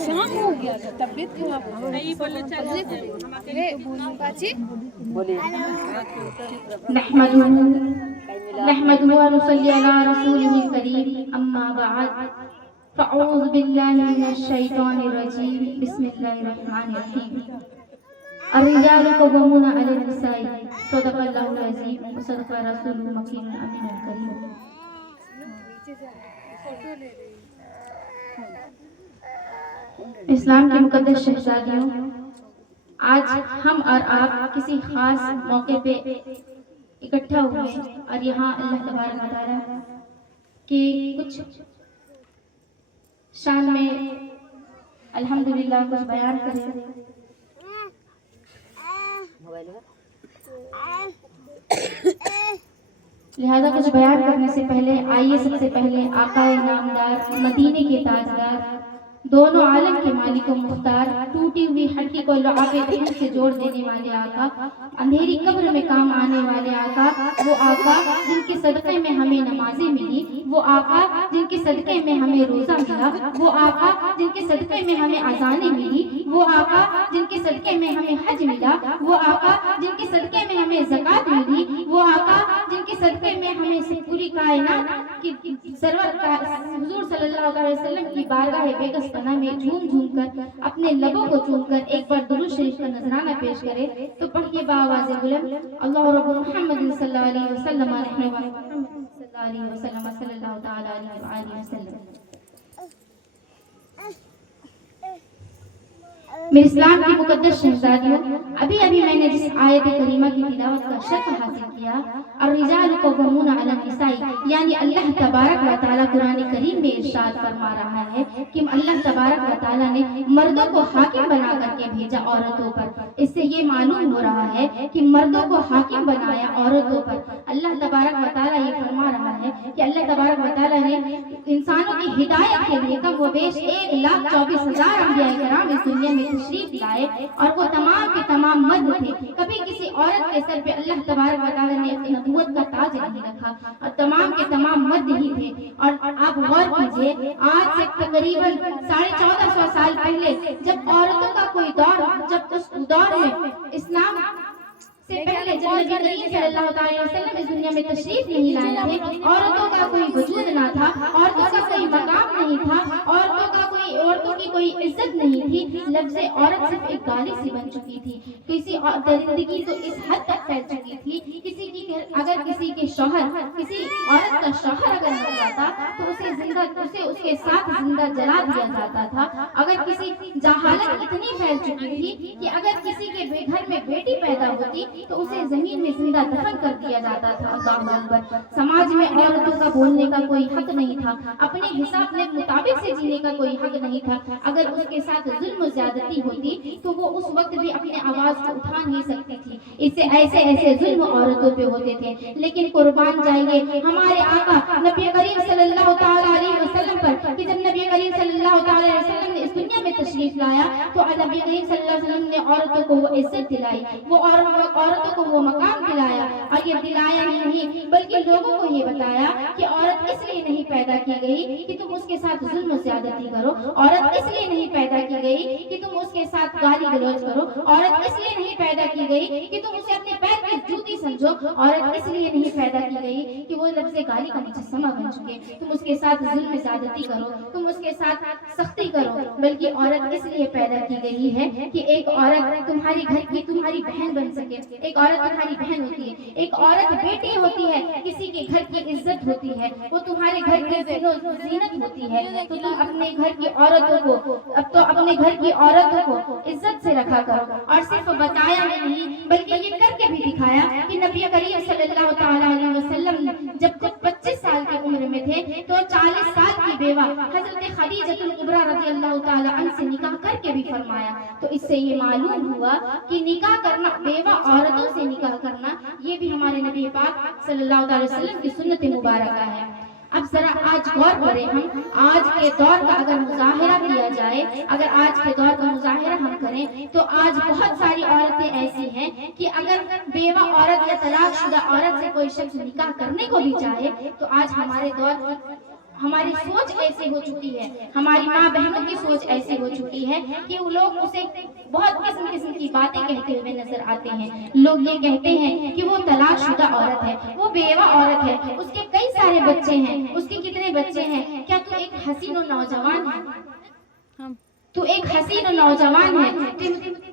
शाम हो गया था, तबीयत खराब हो गई। नहमदुहु व नुसल्ली अला रसूलिहिल करीम, अम्मा बअद, फ़अऊज़ु बिल्लाहि मिनश शैतानिर रजीम, बिस्मिल्लाहिर रहमानिर रहीम। अर्रिजालु क़व्वामूना अलन निसाई, सदक़ल्लाहुल अज़ीम व सदक़ रसूलुल मकीनुल अमीनुल करीम। इस्लाम की मुक़द्दस शहज़ादियों, आज हम और आप किसी खास मौके पे इकट्ठा हुए और यहाँ अल्लाह तबारक व तआला की कुछ शान में अल्हम्दुलिल्लाह कुछ बयान करें। लिहाजा कुछ बयान करने से पहले आइए सबसे पहले आकाए नामदार, मदीने के ताजदार, दोनों आलम के मालिक व मुख्तार, टूटी हुई हड्डी को लुआबे दहन से जोड़ देने वाले आका, अंधेरी कब्र में काम आने वाले आका, वो आका जिनके सदक़े में हमें नमाजें मिली, वो आका जिनके सदक़े में हमें रोज़ा मिला, वो आका जिनके सदक़े में हमें अज़ानें मिली, वो आका जिनके सदक़े में हमें हज मिला, वो आका जिनके सदक़े में हमें ज़कात मिली, वो आका जिनके सदक़े में हमें पूरी कायनात की सरवर हुज़ूर सल्लल्लाहु अलैहि वसल्लम की बारगाह बेगस पनाह में झूम झूम कर अपने लबों को चूम कर एक बार दुरूद शरीफ का नजराना पेश करे तो पढ़िए बाआवाज़ बुलंद, अल्लाह रब्बुल मुहम्मद सल्लल्लाहु अलैहि वसल्लम सल्लल्लाहु तआला अलैहि वसल्लम। मेरे इस्लाम की मुक़द्दस शहज़ादियों, अभी अभी मैंने जिस आयत करीमा की तिलावत का शर्फ हासिल किया, अर्रिजालु क़व्वामूना अलन निसाई, यानी अल्लाह तबारक व तआला कुरान करीम में इरशाद फरमा रहा है कि अल्लाह तबारक व तआला ने मर्दों को हाकिम बना करके भेजा औरतों पर। इससे ये मालूम हो रहा है कि मर्दों को हाकिम बनाया औरतों पर। अल्लाह तबारक व तआला ये फरमा रहा है कि अल्लाह तबारक व तआला ने इंसानों की हिदायत के लिए कम व बेश 1,24,000 अंबिया किराम इस दुनिया में तशरीफ लाए और वो तमाम के तमाम मर्द थे। कभी किसी औरत के सर पे अल्लाह तबारक व तआला ने अपनी नबूवत का ताज नहीं रखा और तमाम के तमाम मर्द ही थे। और आप गौर कीजिए, आज से तकरीबन 1450 साल पहले जब औरतों का कोई दौर, जब उस दौर में इस्लाम से पहले जब नबी करीम सल्लल्लाहु अलैहि वसल्लम इस दुनिया में तशरीफ नहीं लाए थे, औरतों का कोई वजूद ना था, औरतों का कोई मकाम नहीं था, औरतों की कोई इज्जत नहीं थी। लफ्ज़े औरत सिर्फ एक गाली सी बन चुकी थी। किसी दरिंदगी तो इस हद तक फैल चुकी थी, अगर किसी के शौहर, किसी औरत का शौहर अगर मर जाता तो उसे उसके साथ जिंदा जला दिया जाता था। अगर किसी जहालत इतनी फैल चुकी थी कि अगर किसी के घर में बेटी पैदा होती तो उसे जमीन में जिंदा दफन कर दिया जाता था। अल्लाहु अकबर। समाज में औरतों का बोलने का कोई हक नहीं था, अपने हिसाब अपने मुताबिक से जीने का कोई हक नहीं था। अगर उसके साथ जुल्म ज्यादती होती तो वो उस वक्त भी अपने आवाज को उठा नहीं सकती थी। इससे ऐसे जुल्म औरतों पे होते थे। लेकिन कुर्बान जाइए हमारे आका नबी करीम सल्लल्लाहु तआला अलैहि वसल्लम पर कि जब नबी करीम सल्लल्लाहु तआला अलैहि वसल्लम ने इस दुनिया में तशरीफ लाया तो नबी करीम सल्लल्लाहु अलैहि वसल्लम ने औरतों को वो इज्जत दिलाई, वो औरतों को वो मकाम दिलाया। और ये दिलाया ही नहीं बल्कि लोगों को ये बताया कि औरत इसलिए नहीं पैदा की गई कि तुम उसके साथ जुल्म ज्यादती करो, औरत इसलिए नहीं पैदा की गई कि तुम उसके साथ गाली गलौज करो, औरत इसलिए नहीं पैदा की गई कि तुम उसे अपने पैर की जूती समझो, औरत इसलिए नहीं पैदा की गई कि वो लफ्ज़े गाली का मुजस्समा बन चुके, तुम उसके साथ जुल्म ज्यादती करो, तुम उसके साथ सख्ती करो। बल्कि औरत इसलिए पैदा की गई है कि एक औरत तुम्हारी घर की तुम्हारी बहन बन सके। एक औरत तुम्हारी बहन होती है, एक औरत बेटी होती है, किसी के घर की इज्जत होती है, वो तुम्हारे घर की जीनत होती है। तो तुम अपने घर की औरतों को इज्जत से रखा करो। और सिर्फ बताया नहीं बल्कि ये करके भी दिखाया कि नबी करीम सल्लल्लाहु तआला अलैहि वसल्लम जब 25 साल की उम्र में थे तो 40 साल की बेवा हजरत खदीजतुल कुबरा रज़ियल्लाहु तआला अन्हा से निकाह करके भी फरमाया। तो इससे ये मालूम हुआ कि निकाह करना, बेवा औरतों से निकाह करना, ये भी हमारे नबी पाक सल्लल्लाहु अलैहि वसल्लम की सुन्नत मुबारक है। अब जरा आज गौर करें, हम आज के दौर का अगर मुजाहिरा किया जाए, अगर आज के दौर का मुजाहिरा हम करें तो आज बहुत सारी औरतें ऐसी हैं कि अगर बेवा औरत या तलाकशुदा औरत से कोई शख्स निकाह करने को भी चाहे तो आज ہماری سوچ ایسی ہو چکی ہے، ہماری ماں بہنوں کی سوچ ایسی ہو چکی ہے کہ وہ لوگ اسے بہت قسم کی باتیں کہتے ہوئے نظر آتے ہیں۔ لوگ یہ کہتے ہیں کہ وہ طلاق شدہ عورت ہے، وہ بیوہ عورت ہے، اس کے کئی سارے بچے ہیں، اس کے کتنے بچے ہیں، کیا تو ایک حسین و نوجوان ہے؟ تو ایک حسین و نوجوان ہے،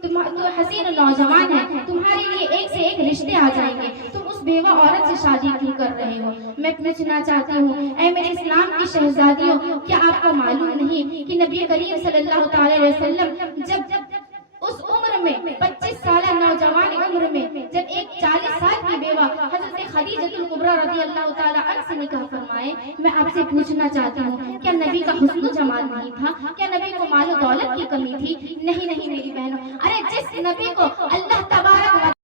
تو حسین و نوجوان ہے، تمہارے لیے ایک سے ایک رشتے آ جائیں گے، تم اس بیوہ عورت سے شادی کیوں کر رہے ہو؟ میں پوچھنا چاہتی ہوں اے میرے اسلام کی شہزادیوں، کیا آپ کو معلوم نہیں کہ نبی کریم صلی اللہ تعالی علیہ وسلم جب اس عمر میں 25 سالہ نوجوان عمر میں جب ایک 40 سال کی بیوہ حضرت خدیجہ الکبریٰ رضی اللہ تعالی عنہ سے نکاح فرمائے، میں آپ سے پوچھنا چاہتی ہوں کیا نبی کا حسن و جمال نہیں تھا؟ کیا نبی کو مال و دولت کی کمی تھی؟ نہیں میری بہنوں، ارے جس نبی کو اللہ تبارک